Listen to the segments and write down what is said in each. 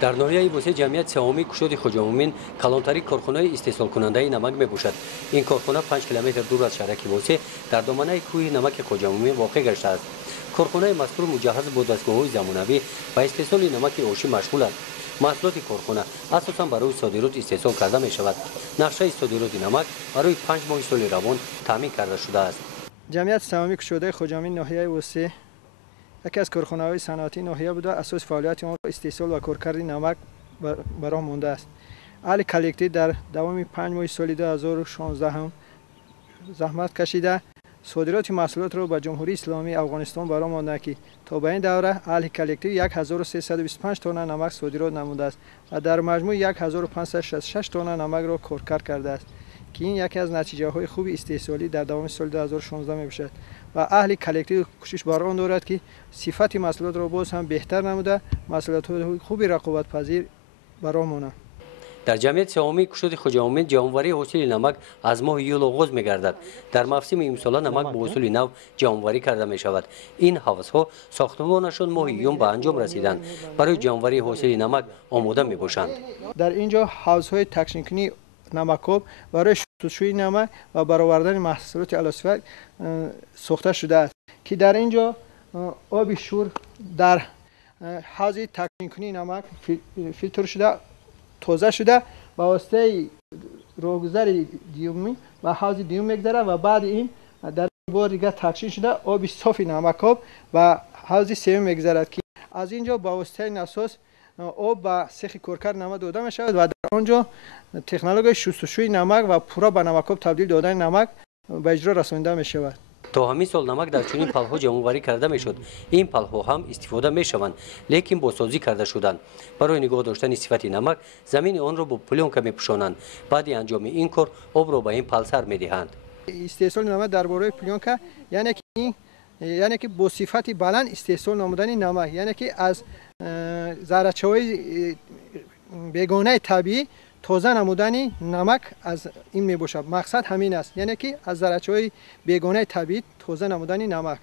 در ناحیه بوسه جمعیت سهامی کشود خوجامومین کلانتری کارخانه استحصال کننده نمک میباشد. این کارخانه 5 کیلومتر دور از شهرک بوسه در دامنه کوه نمک خوجامومین واقع گشته است. کارخانه مذکور مجهز با دستگاه‌های زمانوی و استحصال نمک آشی مشغول است. محصولات کارخانه اساساً برای صادرات استحصال کرده می شود. نقشه صادرات نمک برای 5 ماه سال روان تامین کرده شده است. جمعیت سهامی کشود خوجامومین ناحیه بوسه یکی از کارخانه‌های صنعتی ناحیه بوده. اساس فعالیت آن استحصال و کارکرد نمک بر راه مانده است. اهل کلکتیو در دوام 5 ماه سال 2016 هم زحمت کشیده صادرات محصولات را به جمهوری اسلامی افغانستان برای مانده که تا به این دوره اهل کلکتیو 1325 تن نمک صادرات نموده است و در مجموع 1566 تن نمک را کارکرد کرده است که این یکی از نتیجه های خوب استحصالی در دوام سال 2016 می باشد و اهل کلکتیو کوشش بر آن دارد که صفت محصولات را باز هم بهتر نموده محصولات خوبی رقابت پذیر برای مانند. در جمعیت سهامی کشود خوجامومین جمع‌آوری حاصل نمک از ماه یول آغاز می‌گردد. در موسم امسال نمک به اصول نو جمع‌آوری کرده می‌شود. این حوض‌ها ساختمانشان ماه یوم به انجام رسیدند. برای جمع‌آوری حاصل نمک آماده می‌باشند. در اینجا حوض‌های تکشین‌کنی نمک‌آب برای شستشوی نمک و برآوردن محصولات علاسفک ساخته شده است که در اینجا آب شور در حوض تکشین‌کنی نمک فیلتر شده توزیع شده و واسطه راهگذر دیومی و حوض دیوم میگذره و بعد این در بار دیگه تکشین شده آب صاف نمک‌آب و حوض سوم میگذرد که از اینجا با واسطه نساس آب به سیخ کارکرد نمک داده می شود و در آنجا تکنولوژی شستشوی نمک و پورا به نمک‌آب تبدیل دادن نمک به اجرا رسانیده می شود. تا همین سال نمک در چنین پل‌ها جمع‌آوری کرده میشد. این پل‌ها هم استفاده میشوند لیکن بازسازی کرده شدند. برای نگاه داشتن صفت نمک زمین آن را با پلونکا میپوشانند. بعد انجام این کار آب را به این پل سر میدهند. استحصال نمک درباره پلونکا یعنی که با صفت بلند استحصال نمودن نمک یعنی که از ذره‌چه‌های بیگانه طبیعی تازه نمودن نمک از این می باشد. مقصد همین است یعنی که از ذره‌چه‌های بیگانه طبیعی تازه نمودن نمک.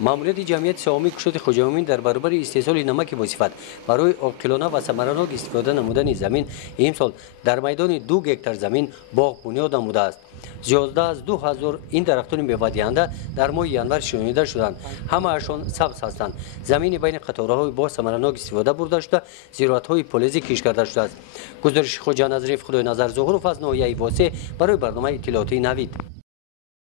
ماموریت جمعیت سهامی کشود خوجامومین در برابر استحصال نمک با صفت برای عاقلانه و ثمرناک استفاده نمودن زمین امسال در میدان 2 هکتار زمین باغ بنیاد نموده است. زیاده از 2000 این درختان میوه دهنده در ماه ینور شنیده شدند. همه‌شان سبز هستند. زمین بین قطاره‌های با ثمرناک استفاده برده شده، زراعت‌های فلزی کش کرده شده است. گزارش خوجا نظریف خدای نظر ظهور از ناحیه واسه برای برنامه اطلاعاتی نوید.